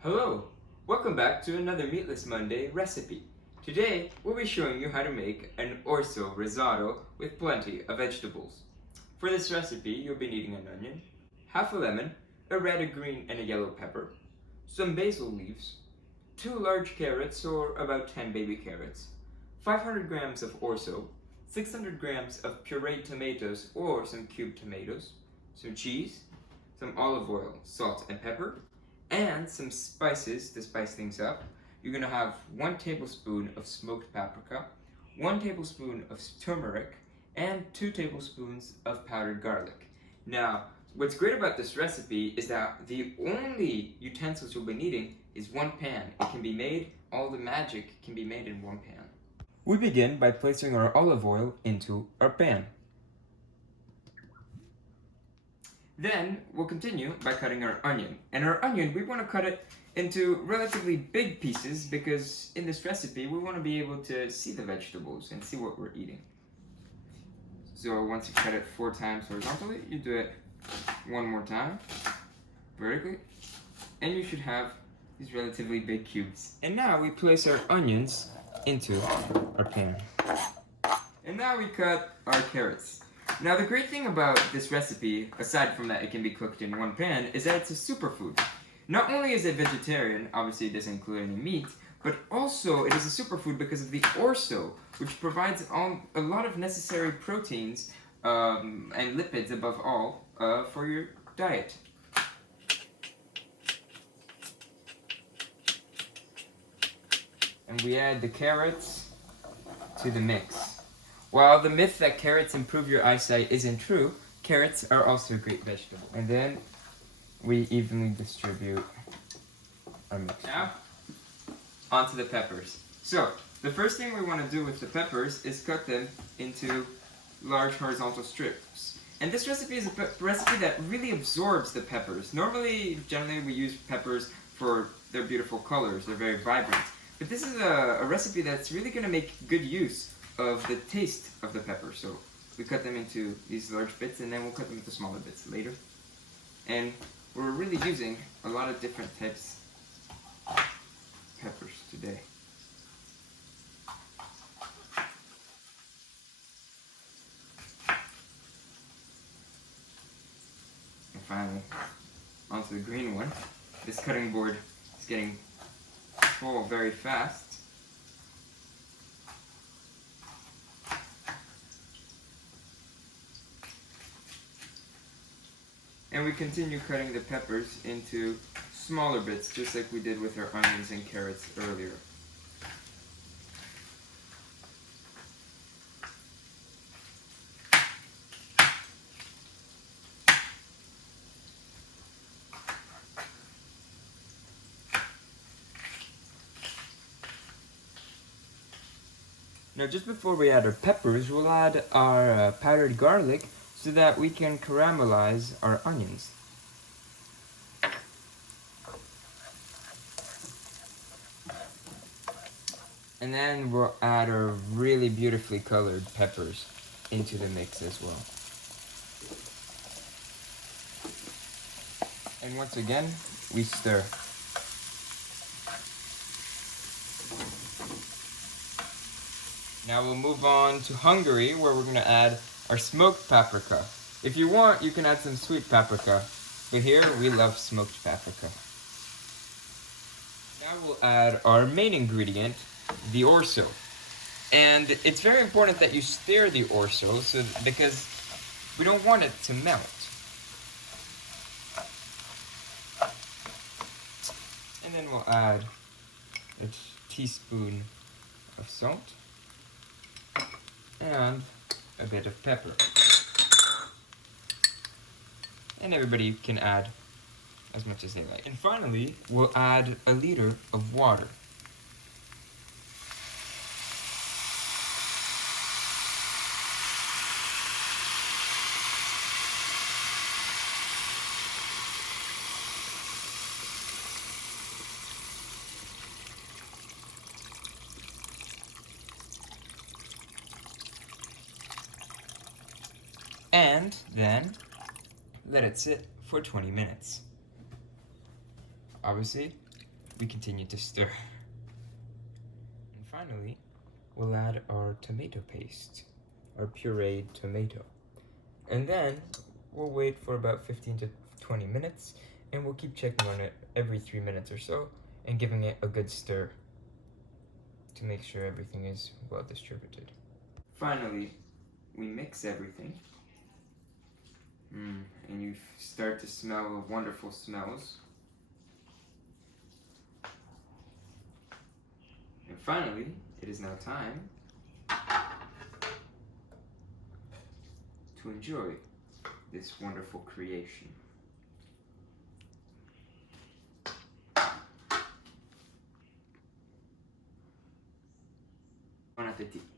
Hello! Welcome back to another Meatless Monday recipe. Today, we'll be showing you how to make an Orzo Risotto with plenty of vegetables. For this recipe, you'll be needing an onion, half a lemon, a red, a green, and a yellow pepper, some basil leaves, 2 large carrots or about 10 baby carrots, 500 grams of Orzo, 600 grams of pureed tomatoes or some cubed tomatoes, some cheese, some olive oil, salt, and pepper, and some spices to spice things up. You're gonna have 1 tablespoon of smoked paprika, 1 tablespoon of turmeric, and 2 tablespoons of powdered garlic. Now, what's great about this recipe is that the only utensils you'll be needing is 1 pan. It can be made, all the magic can be made in 1 pan. We begin by placing our olive oil into our pan. Then we'll continue by cutting our onion. And our onion, we want to cut it into relatively big pieces because in this recipe we want to be able to see the vegetables and see what we're eating. So once you cut it 4 times horizontally, you do it 1 more time vertically, and you should have these relatively big cubes. And now we place our onions into our pan. And now we cut our carrots. Now the great thing about this recipe, aside from that it can be cooked in 1 pan, is that it's a superfood. Not only is it vegetarian, obviously it doesn't include any meat, but also it is a superfood because of the orzo, which provides a lot of necessary proteins and lipids above all for your diet. And we add the carrots to the mix. While the myth that carrots improve your eyesight isn't true, carrots are also a great vegetable. And then we evenly distribute our mix. Now, onto the peppers. So, the first thing we want to do with the peppers is cut them into large horizontal strips. And this recipe is a recipe that really absorbs the peppers. Generally we use peppers for their beautiful colors, they're very vibrant. But this is a recipe that's really going to make good use of the taste of the pepper. So we cut them into these large bits and then we'll cut them into smaller bits later. And we're really using a lot of different types of peppers today. And finally, onto the green one. This cutting board is getting full very fast. And we continue cutting the peppers into smaller bits, just like we did with our onions and carrots earlier. Now just before we add our peppers, we'll add our powdered garlic so that we can caramelize our onions. And then we'll add our really beautifully colored peppers into the mix as well. And once again, we stir. Now we'll move on to Hungary, where we're going to add our smoked paprika. If you want, you can add some sweet paprika, but here we love smoked paprika. Now we'll add our main ingredient, the orzo. And it's very important that you stir the orzo because we don't want it to melt. And then we'll add a teaspoon of salt and a bit of pepper. And everybody can add as much as they like. And finally, we'll add a liter of water. And then let it sit for 20 minutes. Obviously, we continue to stir. And finally, we'll add our tomato paste, our pureed tomato. And then we'll wait for about 15 to 20 minutes, and we'll keep checking on it every 3 minutes or so and giving it a good stir to make sure everything is well distributed. Finally, we mix everything. And you start to smell wonderful smells. And finally, it is now time to enjoy this wonderful creation. Bon appétit.